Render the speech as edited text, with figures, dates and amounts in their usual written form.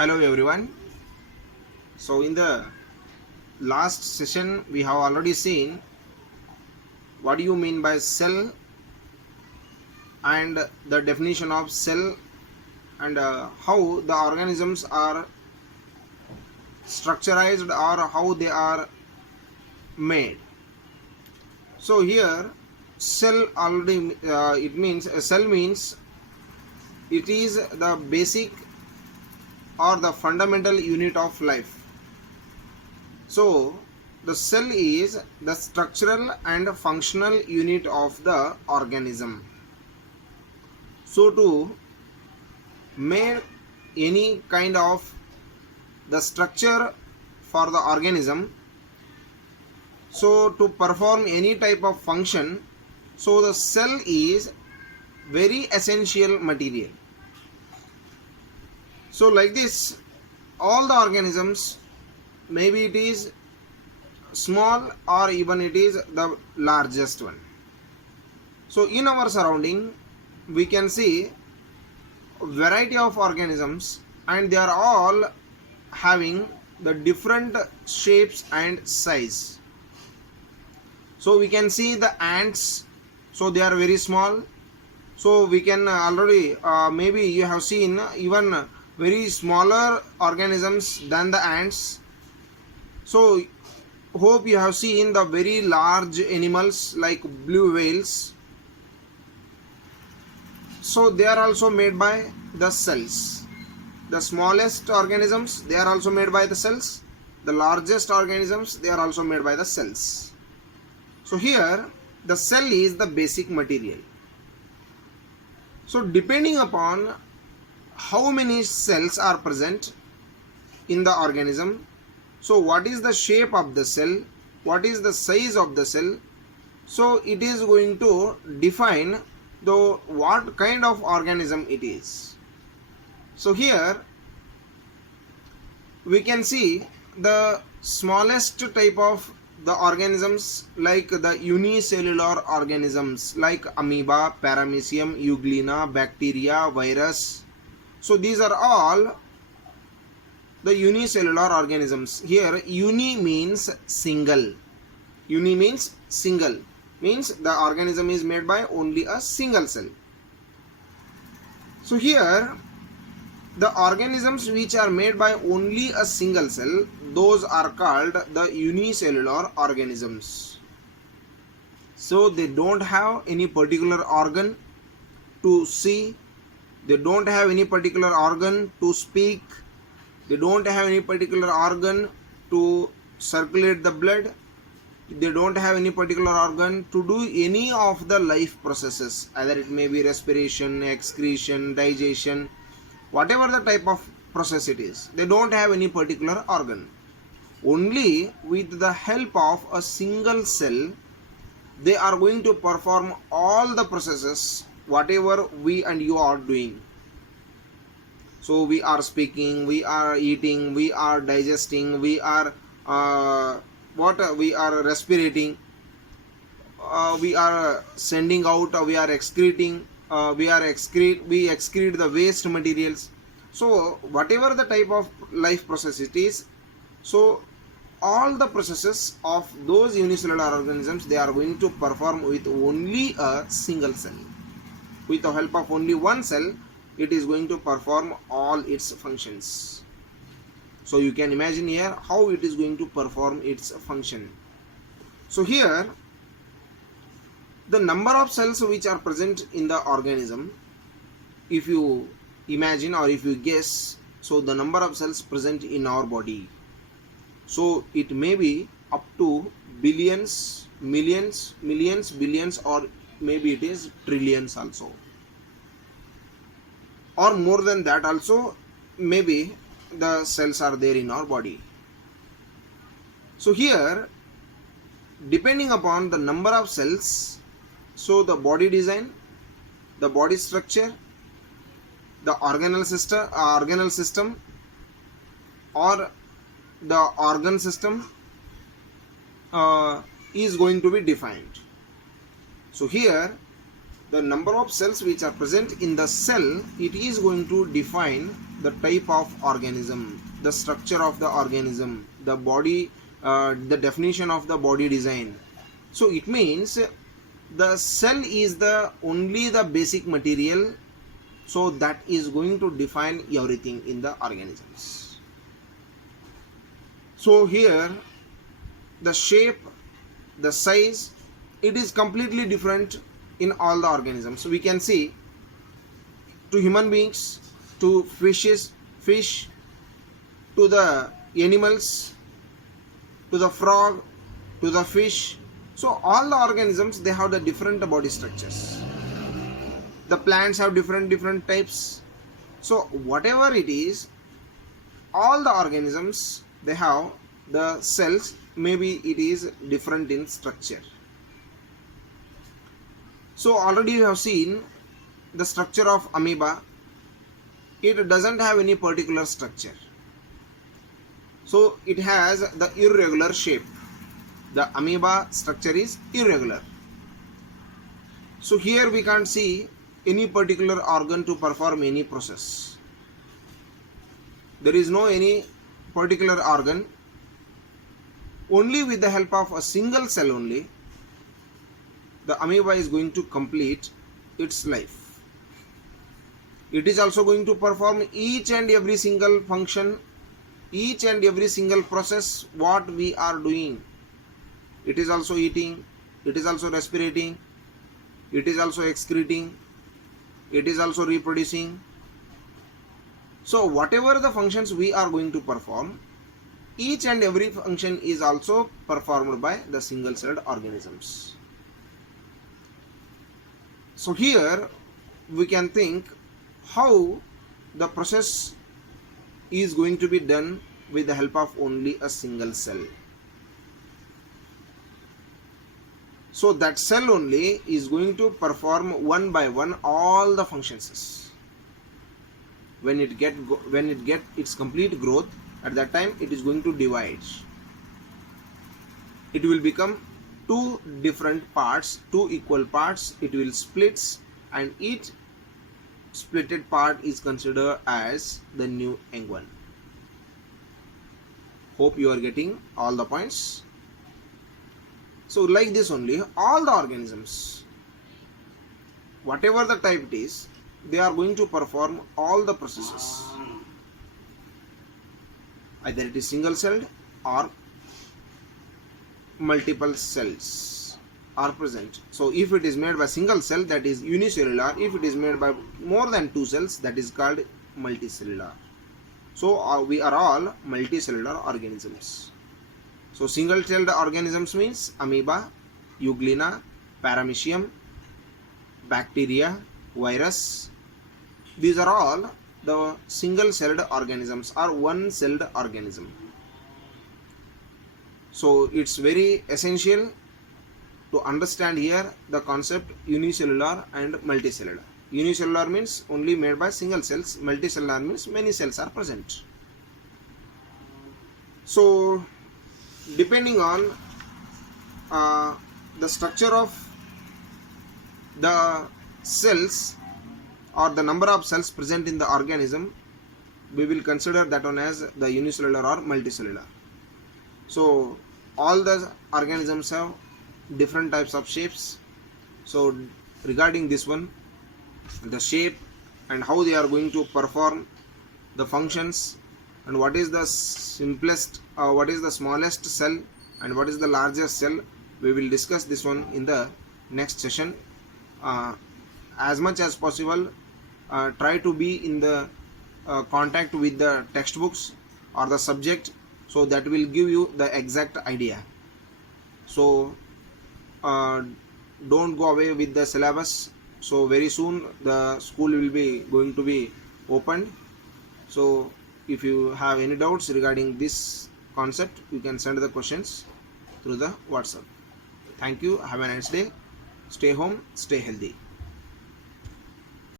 Hello everyone. So in the last session we have already seen what do you mean by cell and the definition of cell and how the organisms are structured or how they are made. So here cell already it means a cell means it is the basic or the fundamental unit of life. So the cell is the structural and functional unit of the organism. So to make any kind of the structure for the organism, so to perform any type of function, so the cell is very essential material. So like this, all the organisms, maybe it is small or even it is the largest one. So in our surrounding we can see a variety of organisms and they are all having the different shapes and size. So we can see the ants, so they are very small. So we can already maybe you have seen even very smaller organisms than the ants. So hope you have seen the very large animals like blue whales. So they are also made by the cells. The smallest organisms, they are also made by the cells. The largest organisms, they are also made by the cells. So here the cell is the basic material. So depending upon how many cells are present in the organism, so what is the shape of the cell, what is the size of the cell, so it is going to define the what kind of organism it is. So here we can see the smallest type of the organisms like the unicellular organisms like amoeba, paramecium, euglena, bacteria, virus. So these are all the unicellular organisms. Here uni means single. Uni means single, means the organism is made by only a single cell. So here the organisms which are made by only a single cell, those are called the unicellular organisms. So they don't have any particular organ to see, they don't have any particular organ to speak, they don't have any particular organ to circulate the blood, they don't have any particular organ to do any of the life processes, either it may be respiration, excretion, digestion, whatever the type of process it is. They don't have any particular organ. Only with the help of a single cell they are going to perform all the processes whatever we and you are doing. So we are speaking, we are eating, we are digesting, we are we are respirating, we are sending out, we are excreting, we excrete the waste materials. So whatever the type of life process it is, so all the processes of those unicellular organisms they are going to perform with only a single cell. With the help of only one cell it is going to perform all its functions. So you can imagine here how it is going to perform its function. So here the number of cells which are present in the organism, if you imagine or if you guess, so the number of cells present in our body, so it may be up to billions, millions, billions, or maybe it is trillions also, or more than that also maybe the cells are there in our body. So here depending upon the number of cells, so the body design, the body structure, the organal system or the organ system is going to be defined. So here the number of cells which are present in the cell, it is going to define the type of organism, the structure of the organism, the body, the definition of the body design. So it means the cell is the only the basic material, so that is going to define everything in the organisms. So here the shape, the size, it is completely different in all the organisms. So we can see to human beings, to fishes, fish, to the animals, to the frog, to the fish. So all the organisms, they have the different body structures. The plants have different types. So whatever it is, all the organisms, they have the cells, maybe it is different in structure. So already you have seen the structure of amoeba. It doesn't have any particular structure. So it has the irregular shape. The amoeba structure is irregular. So here we can't see any particular organ to perform any process. There is no any particular organ. Only with the help of a single cell only, the amoeba is going to complete its life. It is also going to perform each and every single function, each and every single process what we are doing. It is also eating, it is also respirating, it is also excreting, it is also reproducing. So whatever the functions we are going to perform, each and every function is also performed by the single-celled organisms. So here we can think how the process is going to be done with the help of only a single cell. So that cell only is going to perform one by one all the functions. When it get its complete growth, at that time it is going to divide. It will become two different parts, two equal parts. It will split, and each splitted part is considered as the new young one. Hope you are getting all the points. So like this only, all the organisms, whatever the type it is, they are going to perform all the processes. Either it is single celled or multiple cells are present. So if it is made by single cell, that is unicellular. If it is made by more than two cells, that is called multicellular. So we are all multicellular organisms. So single celled organisms means amoeba, euglena, paramecium, bacteria, virus. These are all the single celled organisms or one celled organism. So it's very essential to understand here the concept unicellular and multicellular. Unicellular means only made by single cells. Multicellular means many cells are present. So depending on the structure of the cells or the number of cells present in the organism, we will consider that one as the unicellular or multicellular. So all the organisms have different types of shapes. So regarding this one, the shape and how they are going to perform the functions, and what is the simplest, what is the smallest cell and what is the largest cell, we will discuss this one in the next session. As much as possible, try to be in the contact with the textbooks or the subject, so that will give you the exact idea. So don't go away with the syllabus. So very soon the school will be going to be opened. So if you have any doubts regarding this concept, you can send the questions through the WhatsApp. Thank you. Have a nice day. Stay home, stay healthy.